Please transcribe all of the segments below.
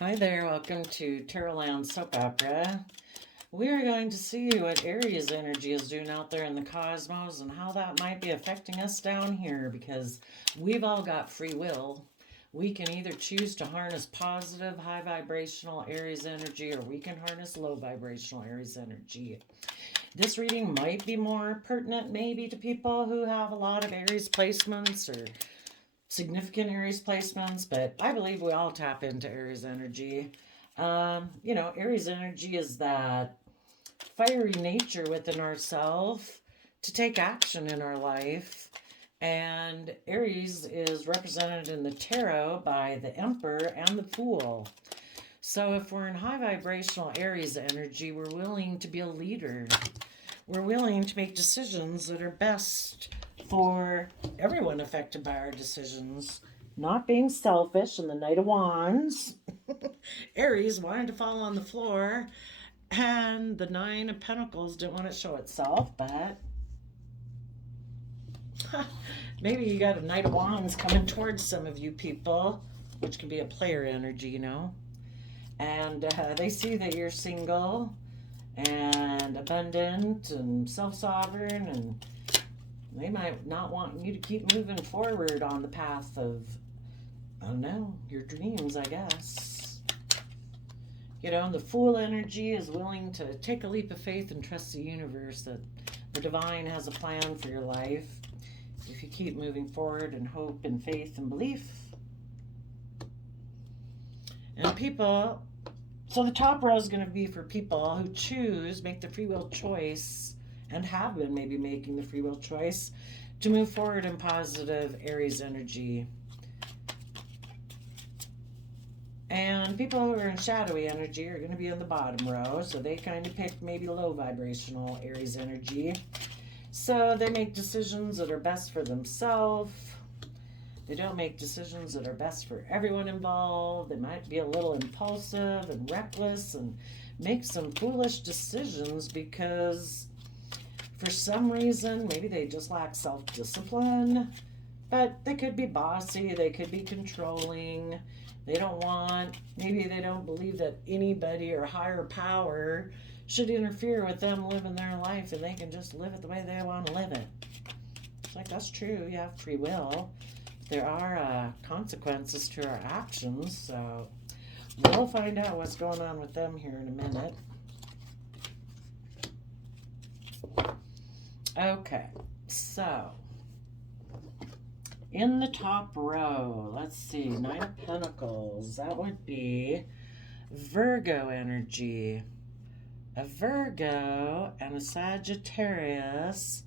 Hi there, welcome to Terrorland Soap Opera. We are going to see what Aries energy is doing out there in the cosmos and how that might be affecting us down here because we've all got free will. We can either choose to harness positive, high vibrational Aries energy or we can harness low vibrational Aries energy. This reading might be more pertinent maybe to people who have a lot of Aries placements or significant Aries placements, but I believe we all tap into Aries energy. Aries energy is that fiery nature within ourselves to take action in our life. And Aries is represented in the tarot by the Emperor and the Fool. So if we're in high vibrational Aries energy, we're willing to be a leader. We're willing to make decisions that are best for everyone affected by our decisions. Not being selfish and the Knight of Wands. Aries wanted to fall on the floor, and the Nine of Pentacles didn't want to show itself, but maybe you got a Knight of Wands coming towards some of you people, which can be a player energy. And they see that you're single and abundant and self-sovereign, and they might not want you to keep moving forward on the path of, I don't know, your dreams, I guess. And the Fool energy is willing to take a leap of faith and trust the universe that the divine has a plan for your life if you keep moving forward in hope and faith and belief. And people, so the top row is going to be for people who make the free will choice, and have been maybe making the free will choice to move forward in positive Aries energy. And people who are in shadowy energy are going to be in the bottom row, so they kind of pick maybe low vibrational Aries energy. So they make decisions that are best for themselves. They don't make decisions that are best for everyone involved. They might be a little impulsive and reckless and make some foolish decisions because for some reason, maybe they just lack self-discipline, but they could be bossy, they could be controlling. Maybe they don't believe that anybody or higher power should interfere with them living their life and they can just live it the way they want to live it. It's like, that's true, you have free will. There are consequences to our actions, so we'll find out what's going on with them here in a minute. Okay, so in the top row, let's see, Nine of Pentacles. That would be Virgo energy. A Virgo and a Sagittarius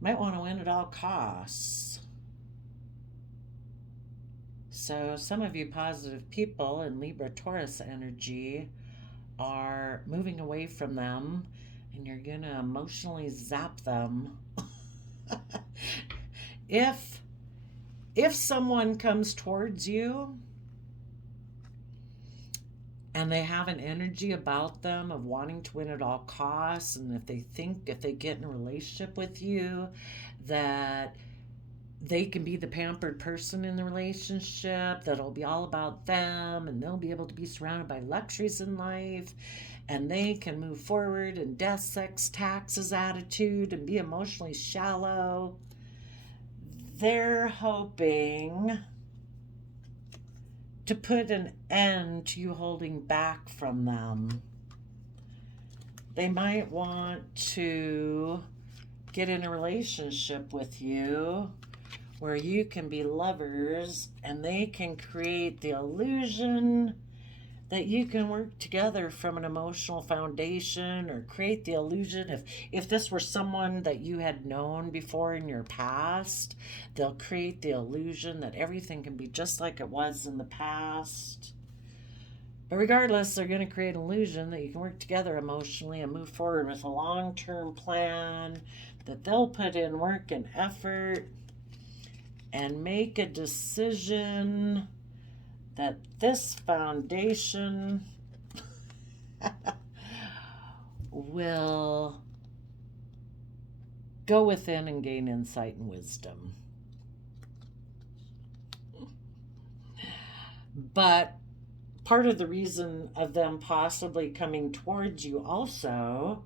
might want to win at all costs. So some of you positive people in Libra Taurus energy are moving away from them, and you're going to emotionally zap them. If someone comes towards you and they have an energy about them of wanting to win at all costs, and if they get in a relationship with you, that they can be the pampered person in the relationship, that'll be all about them, and they'll be able to be surrounded by luxuries in life, and they can move forward in death, sex, taxes attitude and be emotionally shallow. They're hoping to put an end to you holding back from them. They might want to get in a relationship with you where you can be lovers and they can create the illusion that you can work together from an emotional foundation, or create the illusion, if this were someone that you had known before in your past, they'll create the illusion that everything can be just like it was in the past. But regardless, they're going to create an illusion that you can work together emotionally and move forward with a long-term plan, that they'll put in work and effort and make a decision that this foundation will go within and gain insight and wisdom. But part of the reason of them possibly coming towards you also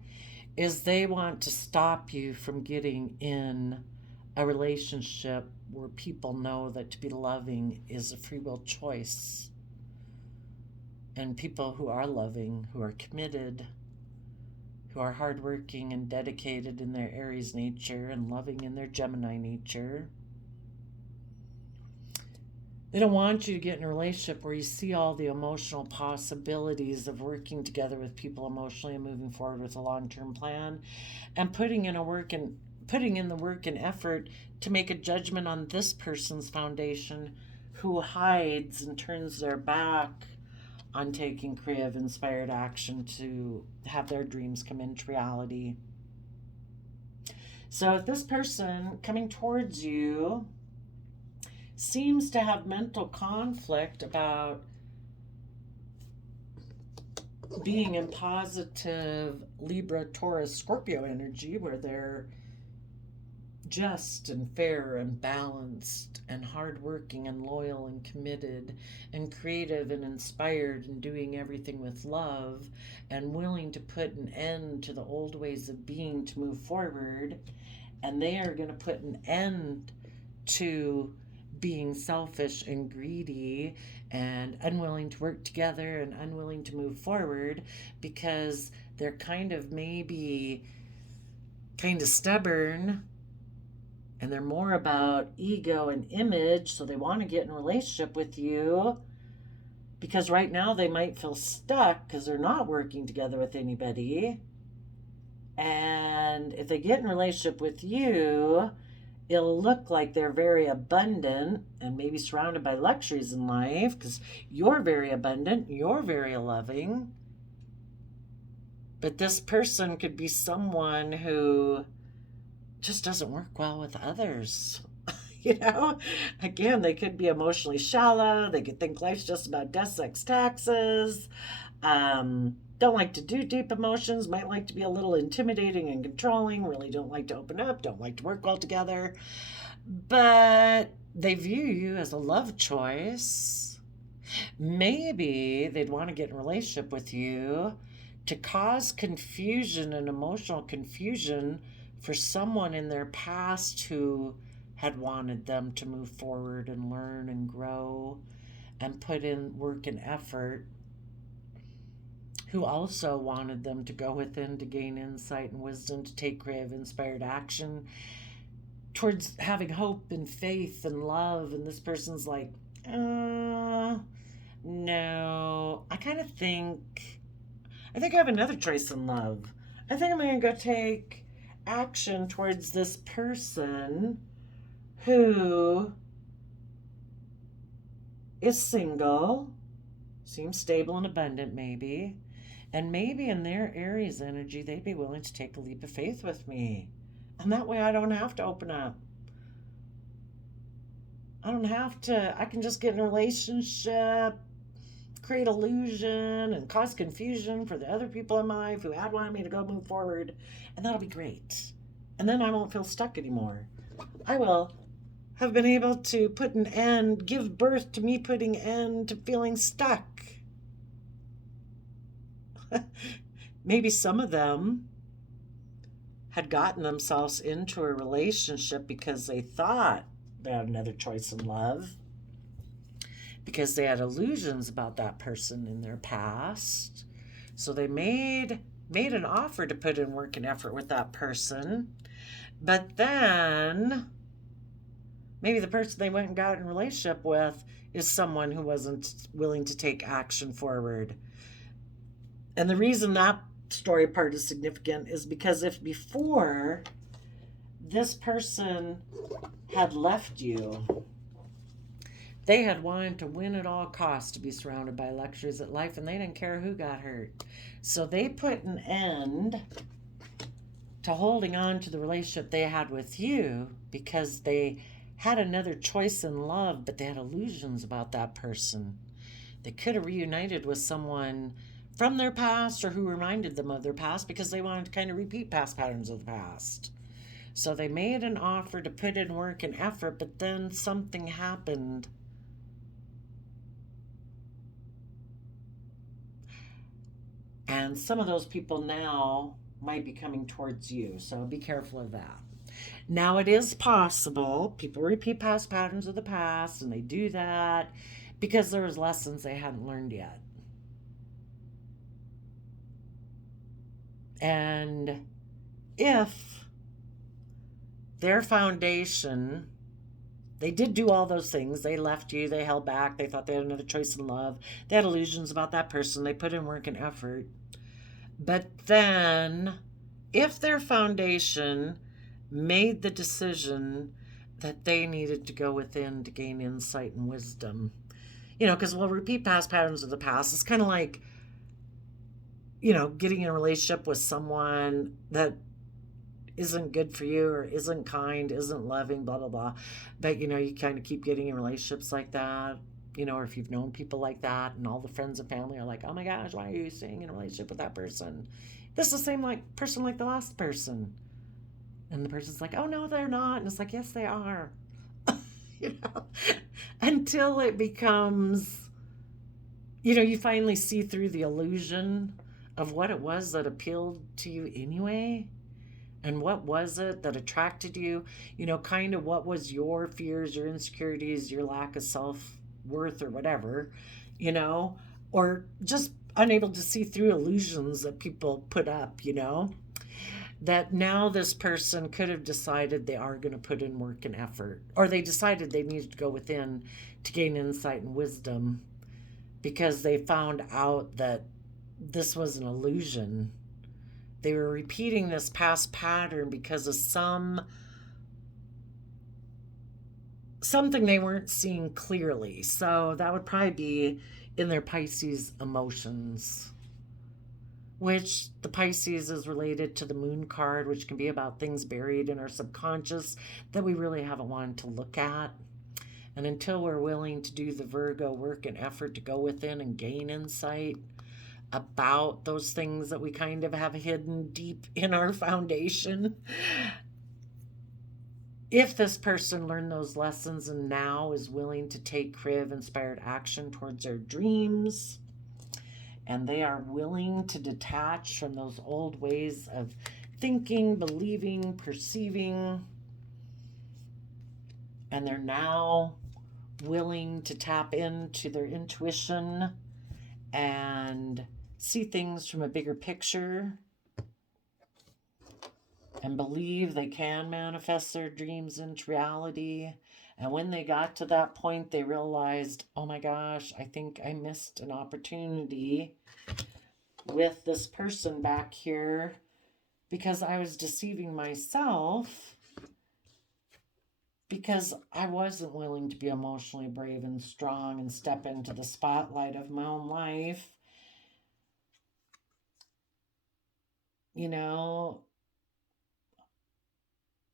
is they want to stop you from getting in a relationship where people know that to be loving is a free will choice. And people who are loving, who are committed, who are hardworking and dedicated in their Aries nature and loving in their Gemini nature, they don't want you to get in a relationship where you see all the emotional possibilities of working together with people emotionally and moving forward with a long-term plan and putting in the work and effort to make a judgment on this person's foundation who hides and turns their back on taking creative, inspired action to have their dreams come into reality. So if this person coming towards you seems to have mental conflict about being in positive Libra, Taurus, Scorpio energy, where they're just and fair and balanced and hardworking and loyal and committed and creative and inspired and doing everything with love and willing to put an end to the old ways of being to move forward, and they are going to put an end to being selfish and greedy and unwilling to work together and unwilling to move forward because they're kind of stubborn and they're more about ego and image, so they want to get in a relationship with you because right now they might feel stuck because they're not working together with anybody. And if they get in a relationship with you, it'll look like they're very abundant and maybe surrounded by luxuries in life because you're very abundant, you're very loving. But this person could be someone who just doesn't work well with others. Again, they could be emotionally shallow. They could think life's just about death, sex, taxes. Don't like to do deep emotions, might like to be a little intimidating and controlling, really don't like to open up, don't like to work well together. But they view you as a love choice. Maybe they'd want to get in a relationship with you to cause confusion and emotional confusion for someone in their past who had wanted them to move forward and learn and grow and put in work and effort, who also wanted them to go within to gain insight and wisdom, to take creative, inspired action towards having hope and faith and love. And this person's like, no, I think I have another choice in love. I think I'm going to go take action towards this person who is single, seems stable and abundant maybe, and maybe in their Aries energy, they'd be willing to take a leap of faith with me. And that way I don't have to open up. I can just get in a relationship, create illusion, and cause confusion for the other people in my life who had wanted me to go move forward. And that'll be great. And then I won't feel stuck anymore. I will have been able to give birth to me putting end to feeling stuck. Maybe some of them had gotten themselves into a relationship because they thought they had another choice in love, because they had illusions about that person in their past. So they made an offer to put in work and effort with that person, but then maybe the person they went and got in a relationship with is someone who wasn't willing to take action forward. And the reason that story part is significant is because if before this person had left you, they had wanted to win at all costs to be surrounded by luxuries at life, and they didn't care who got hurt. So they put an end to holding on to the relationship they had with you because they had another choice in love, but they had illusions about that person. They could have reunited with someone from their past or who reminded them of their past because they wanted to kind of repeat past patterns of the past. So they made an offer to put in work and effort, but then something happened And some of those people now might be coming towards you. So be careful of that. Now, it is possible people repeat past patterns of the past, and they do that because there was lessons they hadn't learned yet. And if their foundation, they did do all those things. They left you, they held back, they thought they had another choice in love, they had illusions about that person, they put in work and effort. But then, if their foundation made the decision that they needed to go within to gain insight and wisdom, because we'll repeat past patterns of the past. It's kind of like, getting in a relationship with someone that isn't good for you or isn't kind, isn't loving, blah, blah, blah. But, you kind of keep getting in relationships like that, or if you've known people like that and all the friends and family are like, oh my gosh, why are you staying in a relationship with that person? This is the same person like the last person. And the person's like, oh no, they're not. And it's like, yes, they are. you know, until it becomes, you finally see through the illusion of what it was that appealed to you anyway. And what was it that attracted you? Kind of what was your fears, your insecurities, your lack of self-worth or whatever, or just unable to see through illusions that people put up, that now this person could have decided they are going to put in work and effort, or they decided they needed to go within to gain insight and wisdom because they found out that this was an illusion. They were repeating this past pattern because of something they weren't seeing clearly. So that would probably be in their Pisces emotions, which the Pisces is related to the moon card, which can be about things buried in our subconscious that we really haven't wanted to look at. And until we're willing to do the Virgo work and effort to go within and gain insight about those things that we kind of have hidden deep in our foundation, if this person learned those lessons and now is willing to take creative inspired action towards their dreams, and they are willing to detach from those old ways of thinking, believing, perceiving, and they're now willing to tap into their intuition and see things from a bigger picture and believe they can manifest their dreams into reality. And when they got to that point, they realized, oh my gosh, I think I missed an opportunity with this person back here because I was deceiving myself because I wasn't willing to be emotionally brave and strong and step into the spotlight of my own life.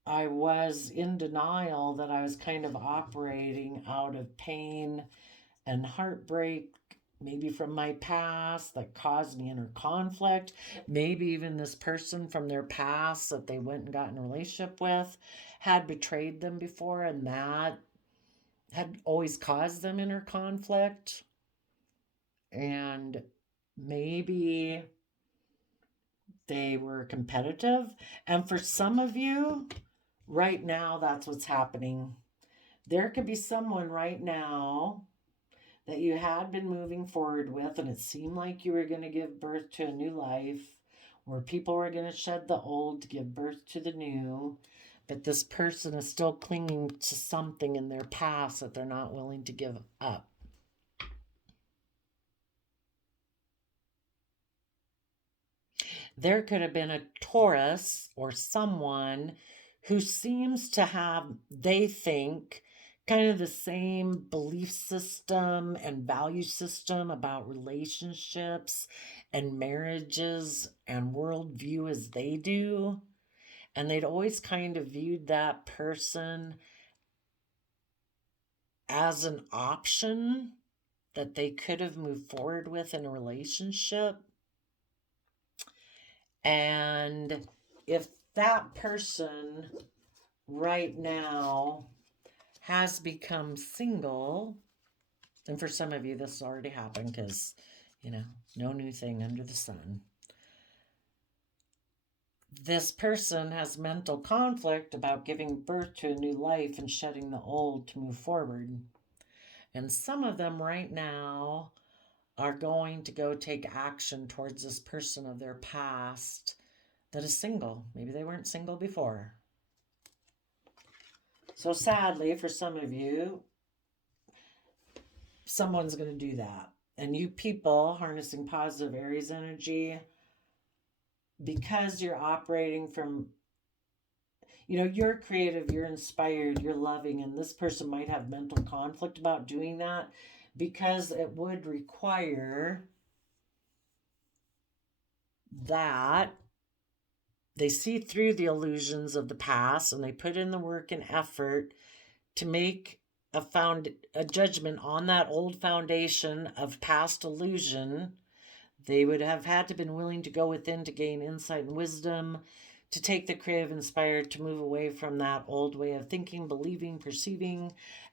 I was in denial that I was kind of operating out of pain and heartbreak, maybe from my past that caused me inner conflict. Maybe even this person from their past that they went and got in a relationship with had betrayed them before, and that had always caused them inner conflict. And maybe they were competitive. And for some of you, right now, that's what's happening. There could be someone right now that you had been moving forward with, and it seemed like you were going to give birth to a new life, where people were going to shed the old to give birth to the new, but this person is still clinging to something in their past that they're not willing to give up. There could have been a Taurus or someone who seems to have, they think, kind of the same belief system and value system about relationships and marriages and worldview as they do. And they'd always kind of viewed that person as an option that they could have moved forward with in a relationship. And if that person right now has become single, and for some of you this has already happened because, no new thing under the sun. this person has mental conflict about giving birth to a new life and shedding the old to move forward. And some of them right now are going to go take action towards this person of their past that is single. Maybe they weren't single before. So sadly, for some of you, someone's going to do that. And you people harnessing positive Aries energy, because you're operating from, you're creative, you're inspired, you're loving, and this person might have mental conflict about doing that because it would require that they see through the illusions of the past and they put in the work and effort to make a judgment on that old foundation of past illusion. They would have had to been willing to go within to gain insight and wisdom, to take the creative inspired, to move away from that old way of thinking, believing, perceiving,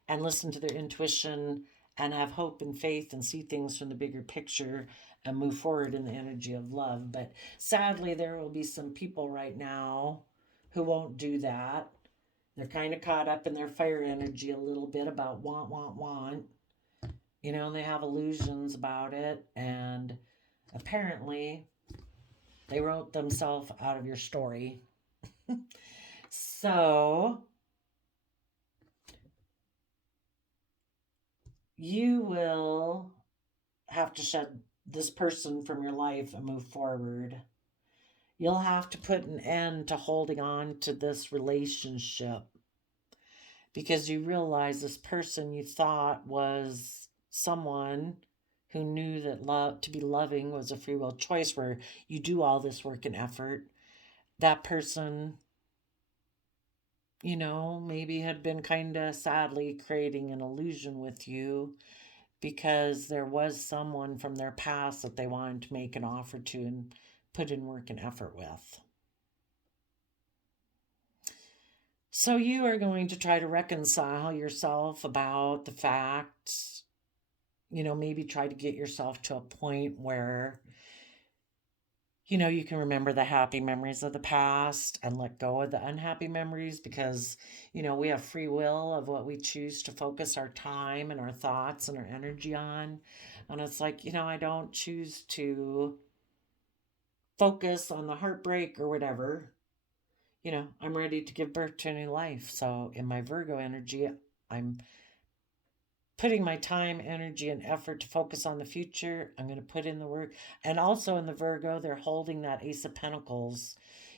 and listen to their intuition and have hope and faith and see things from the bigger picture and move forward in the energy of love. But sadly, there will be some people right now who won't do that. They're kind of caught up in their fire energy a little bit about want. They have illusions about it, and apparently they wrote themselves out of your story. So you will have to shed this person from your life and move forward. You'll have to put an end to holding on to this relationship because you realize this person you thought was someone who knew that love, to be loving, was a free will choice where you do all this work and effort. That person, maybe had been kind of sadly creating an illusion with you because there was someone from their past that they wanted to make an offer to and put in work and effort with. So you are going to try to reconcile yourself about the fact, maybe try to get yourself to a point where, you can remember the happy memories of the past and let go of the unhappy memories because, we have free will of what we choose to focus our time and our thoughts and our energy on. And it's like, I don't choose to focus on the heartbreak or whatever. I'm ready to give birth to a new life. So in my Virgo energy, I'm putting my time, energy, and effort to focus on the future. I'm going to put in the work. And also in the Virgo, they're holding that Ace of Pentacles.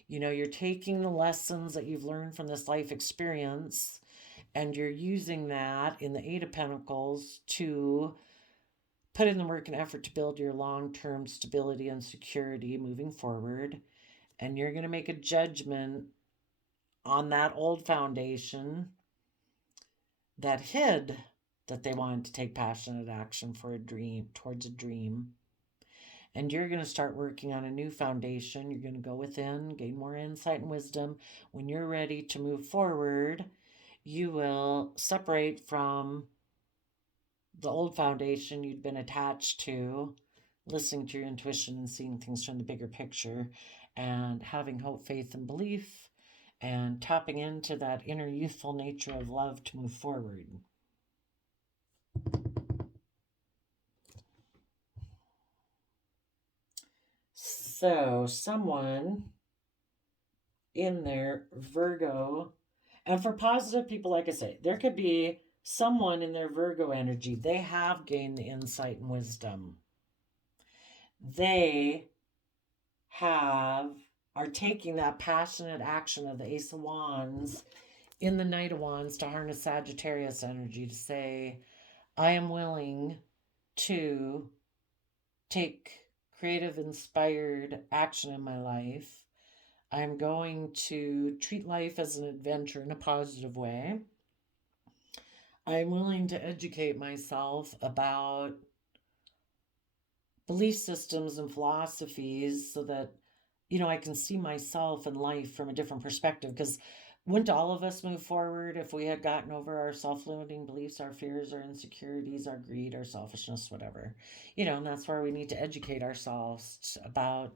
You're taking the lessons that you've learned from this life experience and you're using that in the Eight of Pentacles to put in the work and effort to build your long-term stability and security moving forward. And you're going to make a judgment on that old foundation that hid that they wanted to take passionate action for a dream, towards a dream. And you're going to start working on a new foundation. You're going to go within, gain more insight and wisdom. When you're ready to move forward, you will separate from the old foundation you'd been attached to, listening to your intuition and seeing things from the bigger picture, and having hope, faith, and belief, and tapping into that inner youthful nature of love to move forward. So, someone in their Virgo, and for positive people, like I say, there could be someone in their Virgo energy, they have gained the insight and wisdom. They are taking that passionate action of the Ace of Wands in the Knight of Wands to harness Sagittarius energy to say, I am willing to take creative, inspired action in my life. I'm going to treat life as an adventure in a positive way. I'm willing to educate myself about belief systems and philosophies so that, I can see myself and life from a different perspective. Because wouldn't all of us move forward if we had gotten over our self-limiting beliefs, our fears, our insecurities, our greed, our selfishness, whatever? And that's where we need to educate ourselves about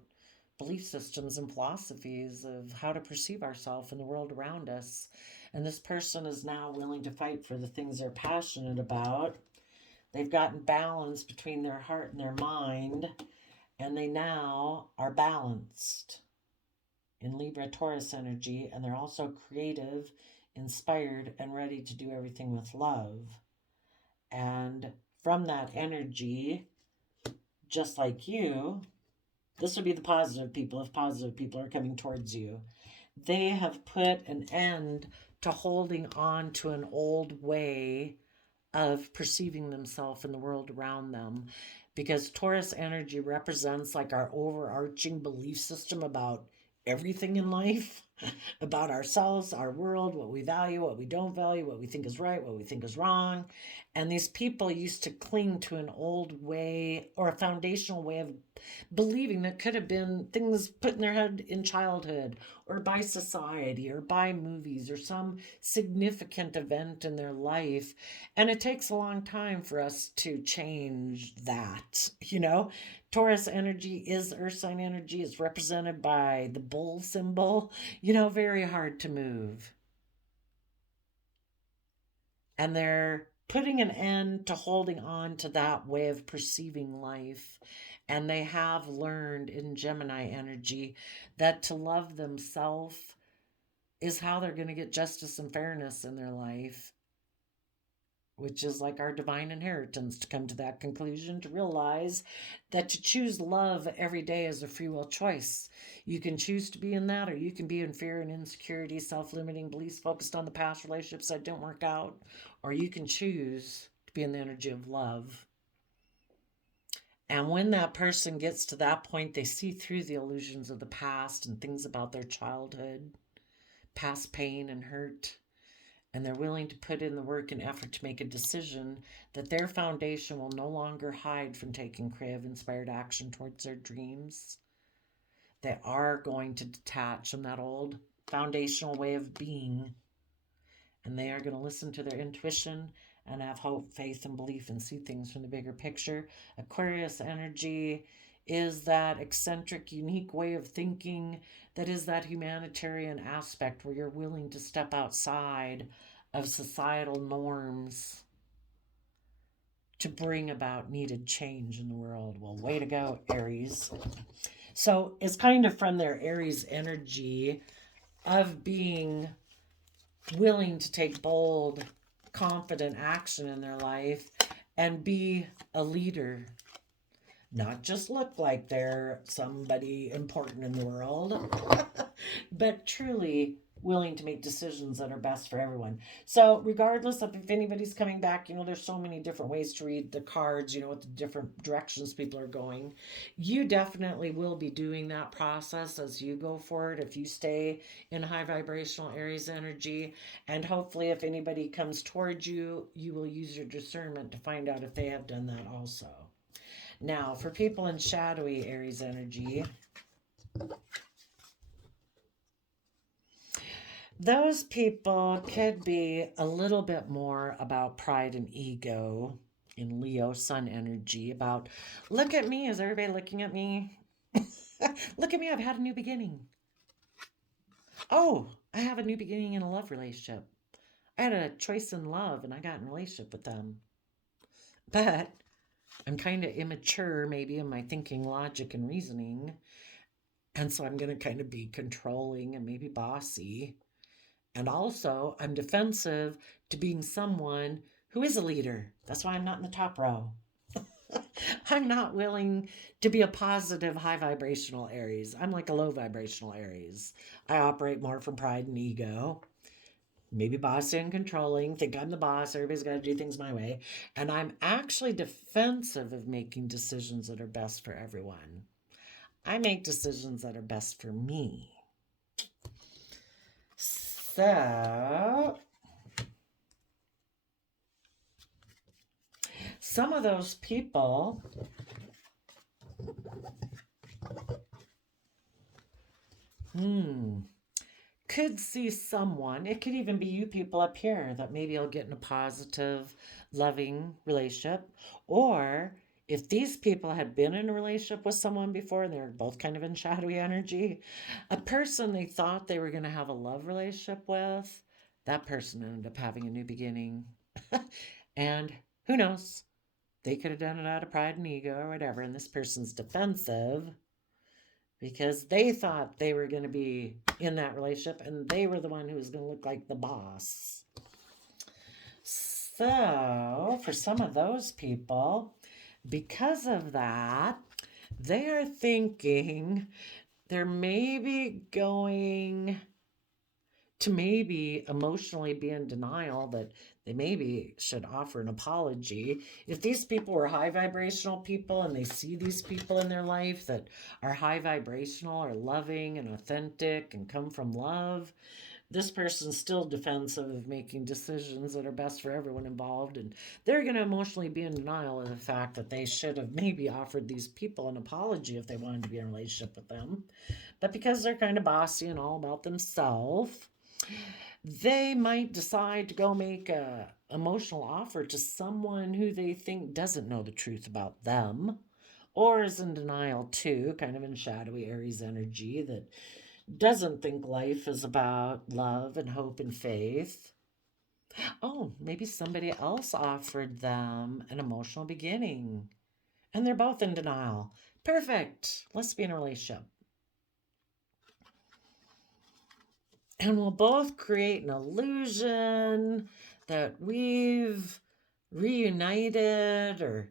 belief systems and philosophies of how to perceive ourselves and the world around us. And this person is now willing to fight for the things they're passionate about. They've gotten balance between their heart and their mind, and they now are balanced in Libra Taurus energy, and they're also creative, inspired, and ready to do everything with love. And from that energy, just like you, this would be the positive people if positive people are coming towards you. They have put an end to holding on to an old way of perceiving themselves and the world around them, because Taurus energy represents like our overarching belief system about everything in life, about ourselves, our world, what we value, what we don't value, what we think is right, what we think is wrong. And these people used to cling to an old way or a foundational way of believing that could have been things put in their head in childhood or by society or by movies or some significant event in their life. And it takes a long time for us to change that, you know. Taurus energy is earth sign energy. It's represented by the bull symbol, you know, very hard to move. And they're putting an end to holding on to that way of perceiving life. And they have learned in Gemini energy that to love themselves is how they're going to get justice and fairness in their life, which is like our divine inheritance, to come to that conclusion, to realize that to choose love every day is a free will choice. You can choose to be in that, or you can be in fear and insecurity, self-limiting beliefs focused on the past relationships that didn't work out, or you can choose to be in the energy of love. And when that person gets to that point, they see through the illusions of the past and things about their childhood, past pain and hurt, and they're willing to put in the work and effort to make a decision that their foundation will no longer hide from taking creative, inspired action towards their dreams. They are going to detach from that old foundational way of being, and they are going to listen to their intuition and have hope, faith, and belief and see things from the bigger picture. Aquarius energy is that eccentric, unique way of thinking that is that humanitarian aspect where you're willing to step outside of societal norms to bring about needed change in the world. Well, way to go, Aries. So it's kind of from their Aries energy of being willing to take bold, confident action in their life and be a leader. Not just look like they're somebody important in the world, but truly willing to make decisions that are best for everyone. So regardless of if anybody's coming back, you know, there's so many different ways to read the cards, you know, what the different directions people are going. You definitely will be doing that process as you go forward if you stay in high vibrational Aries energy. And hopefully if anybody comes towards you, you will use your discernment to find out if they have done that also. Now, for people in shadowy Aries energy, those people could be a little bit more about pride and ego in Leo Sun energy. About, look at me, is everybody looking at me? Look at me, I've had a new beginning. Oh, I have a new beginning in a love relationship. I had a choice in love and I got in a relationship with them. But I'm kind of immature maybe in my thinking, logic, and reasoning. And so I'm going to kind of be controlling and maybe bossy. And also, I'm defensive to being someone who is a leader. That's why I'm not in the top row. I'm not willing to be a positive, high vibrational Aries. I'm like a low vibrational Aries. I operate more from pride and ego. Maybe bossy and controlling, think I'm the boss, everybody's got to do things my way. And I'm actually defensive of making decisions that are best for everyone. I make decisions that are best for me. So, some of those people could see someone, it could even be you people up here, that maybe you'll get in a positive, loving relationship. Or If these people had been in a relationship with someone before and they're both kind of in shadowy energy, a person they thought they were going to have a love relationship with, that person ended up having a new beginning. And who knows? They could have done it out of pride and ego or whatever. And this person's defensive because they thought they were going to be in that relationship and they were the one who was going to look like the boss. So, for some of those people, because of that, they are thinking they're maybe going to maybe emotionally be in denial that they maybe should offer an apology. If these people were high vibrational people and they see these people in their life that are high vibrational or loving and authentic and come from love, this person's still defensive of making decisions that are best for everyone involved, and they're going to emotionally be in denial of the fact that they should have maybe offered these people an apology if they wanted to be in a relationship with them. But because they're kind of bossy and all about themselves, they might decide to go make a emotional offer to someone who they think doesn't know the truth about them or is in denial too, kind of in shadowy Aries energy, that doesn't think life is about love and hope and faith. Oh, maybe somebody else offered them an emotional beginning and they're both in denial. Perfect. Let's be in a relationship. And we'll both create an illusion that we've reunited or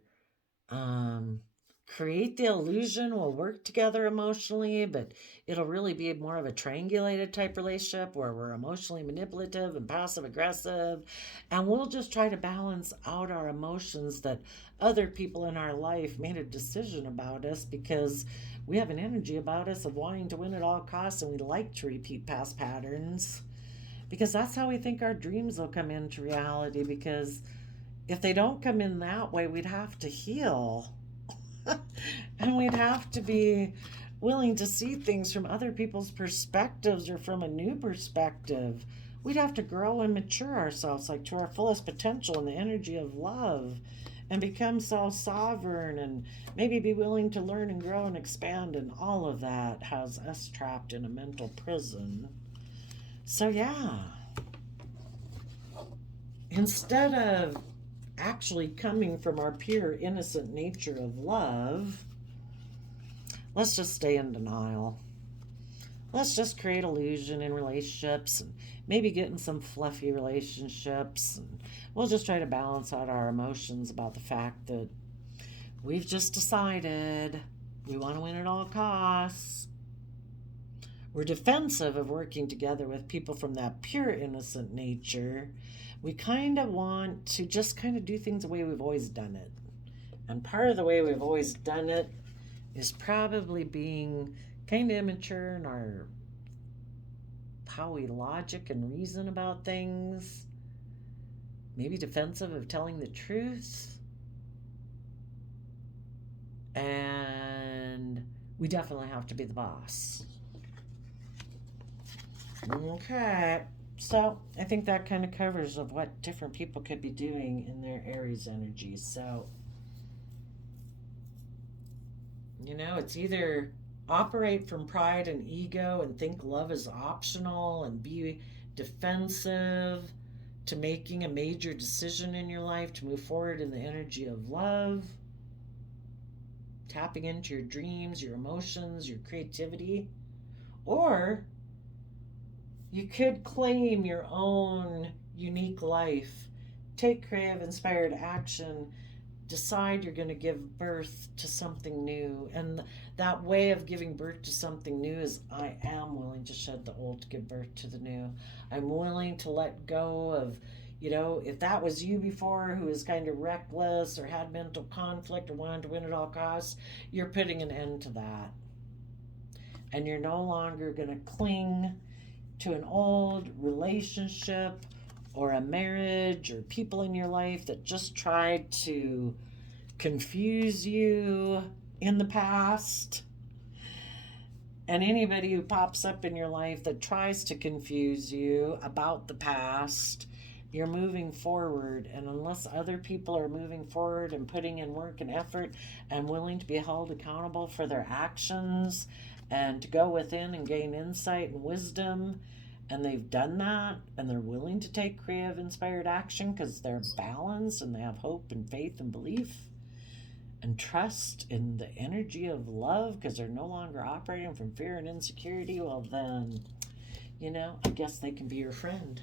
create the illusion we'll work together emotionally, but it'll really be more of a triangulated type relationship where we're emotionally manipulative and passive aggressive, and we'll just try to balance out our emotions that other people in our life made a decision about us because we have an energy about us of wanting to win at all costs, and we like to repeat past patterns because that's how we think our dreams will come into reality. Because if they don't come in that way, we'd have to heal. And we'd have to be willing to see things from other people's perspectives or from a new perspective. We'd have to grow and mature ourselves like to our fullest potential in the energy of love and become self-sovereign and maybe be willing to learn and grow and expand, and all of that has us trapped in a mental prison. So yeah, instead of actually coming from our pure innocent nature of love, let's just stay in denial. Let's just create illusion in relationships and maybe get in some fluffy relationships, and we'll just try to balance out our emotions about the fact that we've just decided we want to win at all costs. We're defensive of working together with people from that pure innocent nature. We kind of want to just kind of do things the way we've always done it. And part of the way we've always done it is probably being kind of immature in our how we logic and reason about things. Maybe defensive of telling the truth. And we definitely have to be the boss. Okay. So I think that kind of covers of what different people could be doing in their Aries energy. So, it's either operate from pride and ego and think love is optional and be defensive to making a major decision in your life to move forward in the energy of love, tapping into your dreams, your emotions, your creativity. Or you could claim your own unique life, take creative, inspired action, decide you're going to give birth to something new. And that way of giving birth to something new is I am willing to shed the old to give birth to the new. I'm willing to let go of, if that was you before who was kind of reckless or had mental conflict or wanted to win at all costs, you're putting an end to that. And you're no longer going to cling to an old relationship or a marriage or people in your life that just tried to confuse you in the past. And anybody who pops up in your life that tries to confuse you about the past you're moving forward. And unless other people are moving forward and putting in work and effort and willing to be held accountable for their actions and to go within and gain insight and wisdom, and they've done that and they're willing to take creative inspired action because they're balanced and they have hope and faith and belief and trust in the energy of love because they're no longer operating from fear and insecurity, well then, I guess they can be your friend.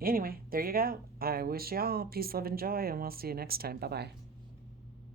Anyway, there you go. I wish y'all peace, love, and joy, and we'll see you next time. Bye-bye.